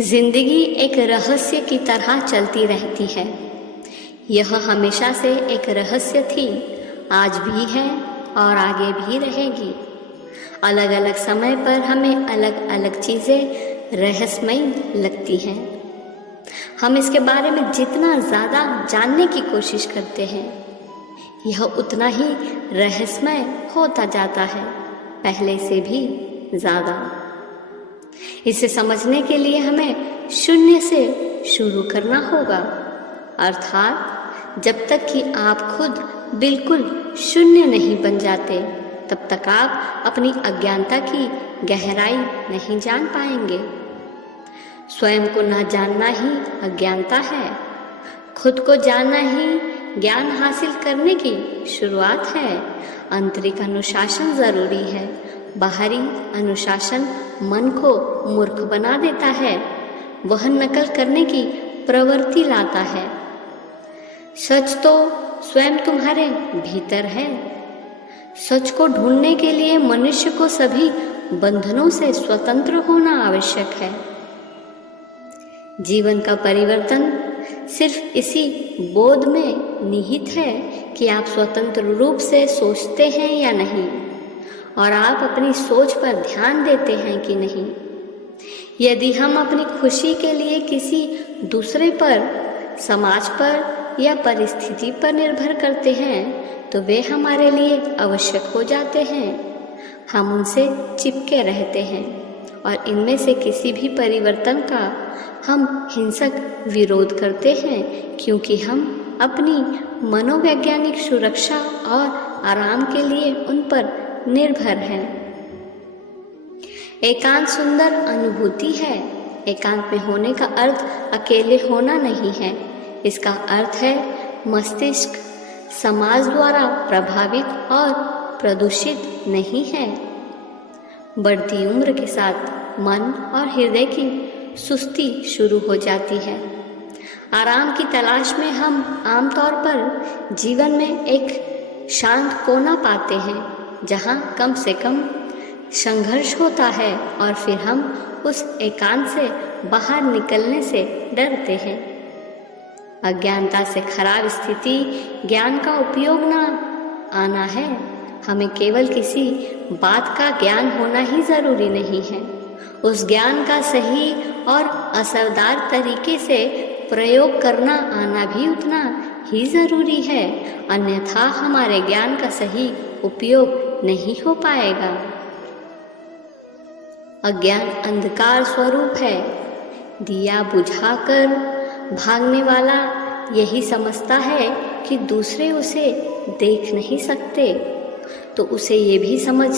जिंदगी एक रहस्य की तरह चलती रहती है। यह हमेशा से एक रहस्य थी, आज भी है और आगे भी रहेगी। अलग अलग समय पर हमें अलग अलग चीज़ें रहस्यमयी लगती हैं। हम इसके बारे में जितना ज़्यादा जानने की कोशिश करते हैं, यह उतना ही रहस्यमय होता जाता है, पहले से भी ज़्यादा। इसे समझने के लिए हमें शून्य से शुरू करना होगा, अर्थात जब तक कि आप खुद बिल्कुल शून्य नहीं बन जाते, तब तक आप अपनी अज्ञानता की गहराई नहीं जान पाएंगे। स्वयं को न जानना ही अज्ञानता है। खुद को जानना ही ज्ञान हासिल करने की शुरुआत है। आंतरिक अनुशासन जरूरी है। बाहरी अनुशासन मन को मूर्ख बना देता है, वह नकल करने की प्रवृत्ति लाता है। सच तो स्वयं तुम्हारे भीतर है। सच को ढूंढने के लिए मनुष्य को सभी बंधनों से स्वतंत्र होना आवश्यक है। जीवन का परिवर्तन सिर्फ इसी बोध में निहित है कि आप स्वतंत्र रूप से सोचते हैं या नहीं, और आप अपनी सोच पर ध्यान देते हैं कि नहीं। यदि हम अपनी खुशी के लिए किसी दूसरे पर, समाज पर या परिस्थिति पर निर्भर करते हैं, तो वे हमारे लिए आवश्यक हो जाते हैं। हम उनसे चिपके रहते हैं और इनमें से किसी भी परिवर्तन का हम हिंसक विरोध करते हैं, क्योंकि हम अपनी मनोवैज्ञानिक सुरक्षा और आराम के लिए उन पर निर्भर है। एकांत सुंदर अनुभूति है। एकांत में होने का अर्थ अकेले होना नहीं है। इसका अर्थ है मस्तिष्क समाज द्वारा प्रभावित और प्रदूषित नहीं है। बढ़ती उम्र के साथ मन और हृदय की सुस्ती शुरू हो जाती है। आराम की तलाश में हम आमतौर पर जीवन में एक शांत कोना पाते हैं, जहाँ कम से कम संघर्ष होता है, और फिर हम उस एकांत से बाहर निकलने से डरते हैं। अज्ञानता से खराब स्थिति ज्ञान का उपयोग ना आना है। हमें केवल किसी बात का ज्ञान होना ही जरूरी नहीं है, उस ज्ञान का सही और असरदार तरीके से प्रयोग करना आना भी उतना ही जरूरी है, अन्यथा हमारे ज्ञान का सही उपयोग नहीं हो पाएगा। अज्ञान अंधकार स्वरूप है। दिया बुझाकर भागने वाला यही समझता है कि दूसरे उसे देख नहीं सकते, तो उसे ये भी समझ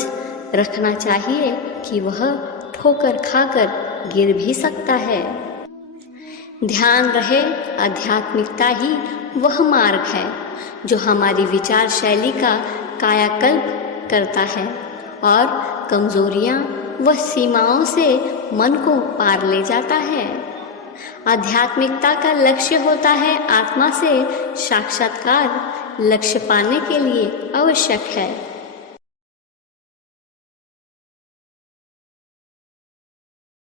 रखना चाहिए कि वह ठोकर खाकर गिर भी सकता है। ध्यान रहे, आध्यात्मिकता ही वह मार्ग है जो हमारी विचार शैली का कायाकल्प करता है और कमजोरियां व सीमाओं से मन को पार ले जाता है। आध्यात्मिकता का लक्ष्य होता है आत्मा से साक्षात्कार। लक्ष्य पाने के लिए आवश्यक है